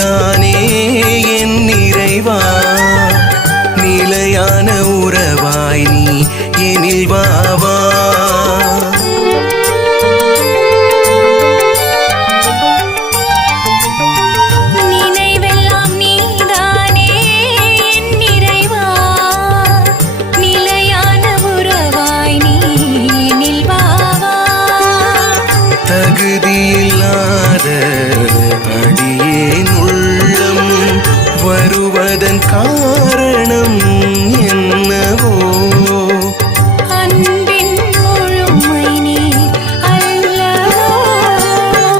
நீதானே என் நிறைவா, நிலையான உறவாய் நீ எனில் வாவா. தகுதியில்லாத அடியேன் உள்ளம் வருவதன் காரணம் என்னவோ? அன்பின் முழுமை நீ அல்லவோ?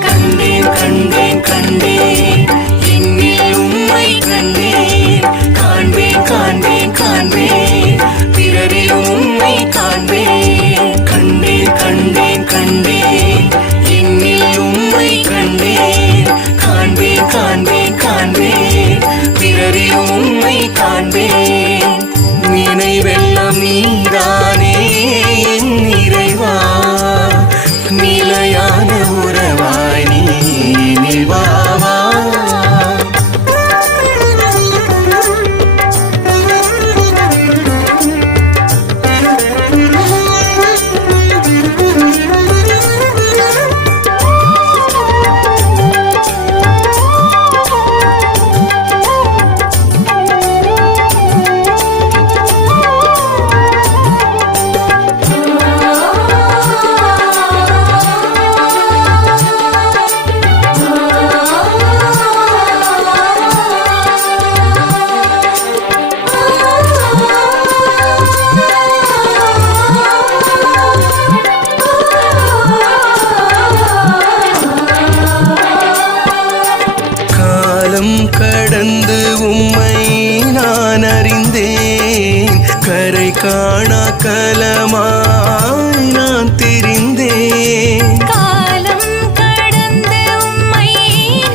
கண்டேன் கண்டேன் கண்டேன் என்னில் உம்மை கண்டேன், காண்பேன் காண்பேன் காண்பேன் பிறரிலும் உம்மை காண்பேன். கண்டேன் கண்டேன் கண்டேன் உம்மை கண்டேன், காண்பேன் காண்பேன் காண்பேன் பிறரிலும் உம்மை காண்பேன். நினைவெல்லாம் நீதானே என் நிறைவா, நிலையான உறவாய் நீ நிவாவா. கடந்து உம்மை நான் அறிந்தேன், கரை காணா கலமாய் நான் தெரிந்தேன். காலம் கடந்து உம்மை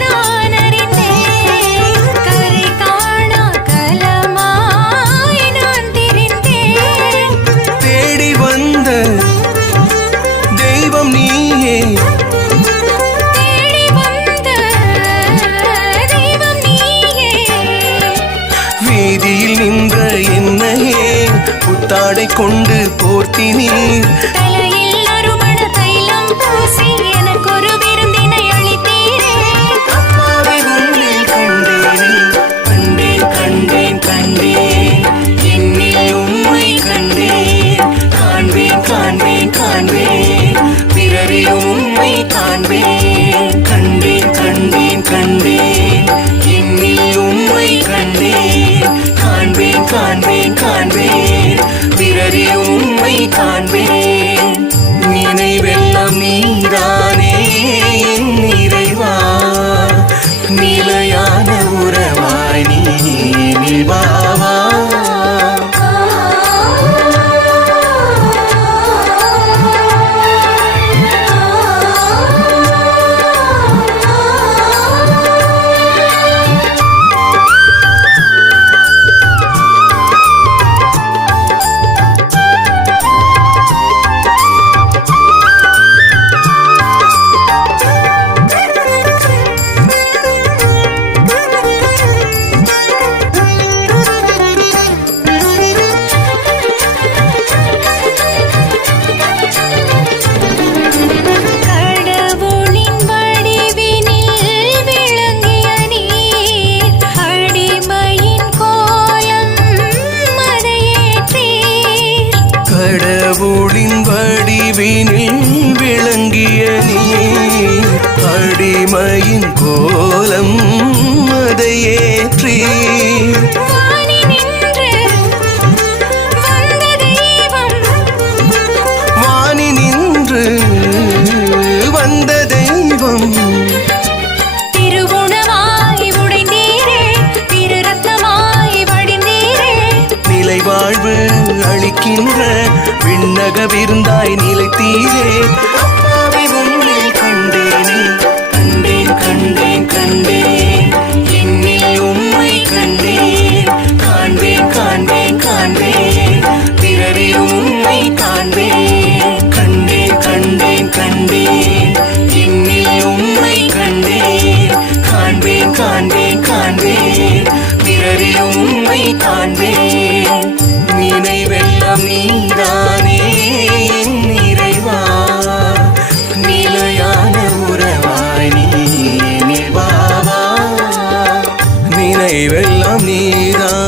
நான் அறிந்தேன், கரை காணா கலமாய் நான் தெரிந்தேன். தேடி வந்த தெய்வம் நீயே, வீதியில் நின்ற என்னையே புத்தாடை கொண்டு போர்த்தினீர். தலையில் அருமண தைலம் பூசி எனக்கு ஒரு விருந்தினை அளித்தீரே. அப்பாவை உன்னில் கண்டேன் கண்டேன் கண்டேன் கண்டேன் என்னில் உம்மை கண்டேன், காண்பேன் காண்பேன் காண்பேன் பிறரிலும் உம்மை காண்பேன். கண்டேன் கண்டேன் கண்டேன் என்னில் உம்மை கண்டேன், காண்பேன் காண்பேன் காண்பேன் பிறரிலும் உம்மை காண்பேன். நினைவெல்லாம் நீதானே என் நிறைவா, நிலையான உறவாய் நீ நிவாவா. கடவுளின் வடிவினில் விளங்கிய நீர், அடிமையின் கோலம் அதை ஏற்றி. வானி நின்று வந்த தெய்வம், திருவுணவாய் உடைந்தீரே, திரு ரத்னமாய் வடிந்தீரே. நிலை வாழ்வு அளிக்கின்ற விண்ணக விருந்தாய் நிலைத்தீரே. அப்பாவை உன்னில் கண்டேனே, கண்டேன் கண்டேன் கண்டேன் என்னில் உம்மை கண்டேன், காண்பேன் காண்பேன் காண்பேன் பிறரிலும் உம்மை காண்பேன். கண்டேன் கண்டேன் கண்டேன் என்னில் உம்மை கண்டேன், காண்பேன் காண்பேன் உம்மை காண்பேன். நினைவெல்லாம் நீதானே என் இறைவா, நிலையான உறவாய் நீ வா வா. நினைவெல்லாம் நீதான்